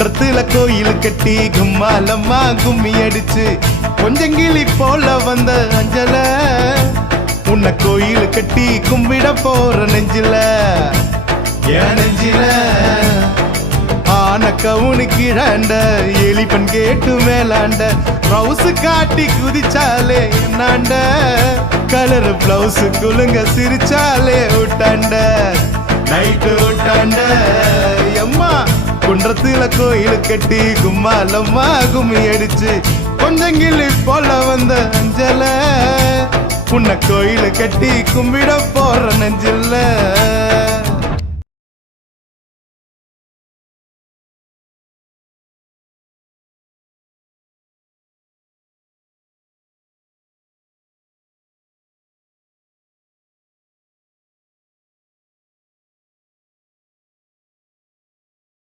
குன்றத்துல கோயில் கட்டி கும்மாலம்மா கும்மி அடிச்சு கொஞ்சங்கிளி போல வந்த அஞ்சல உன்னை கோயில் கட்டி கும்பிட போற நெஞ்சில என் நெஞ்சில ஆன கவுனு கீழாண்ட எலிப்பன் கேட்டு மேலாண்ட ப்ளவுஸ் காட்டி குதிச்சாலே என்னாண்ட கலர் பிளவுஸ் குலுங்க சிரிச்சாலே விட்டாண்ட நைட்டு விட்டாண்ட எம்மா குன்றத்துல கோயில் கட்டி கும்மாலம்மா கும்மி அடிச்சு கொஞ்சங்கிளி போல வந்த அஞ்சல உன்னை கோயில் கட்டி கும்பிட போற நெஞ்சில்ல